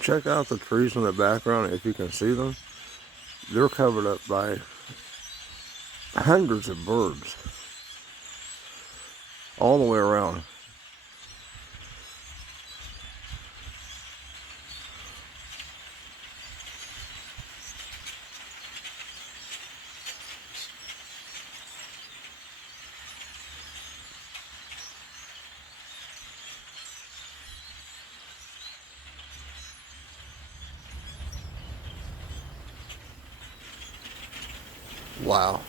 Check out the trees in the background if you can see them. They're covered up by hundreds of birds all the way around. Wow.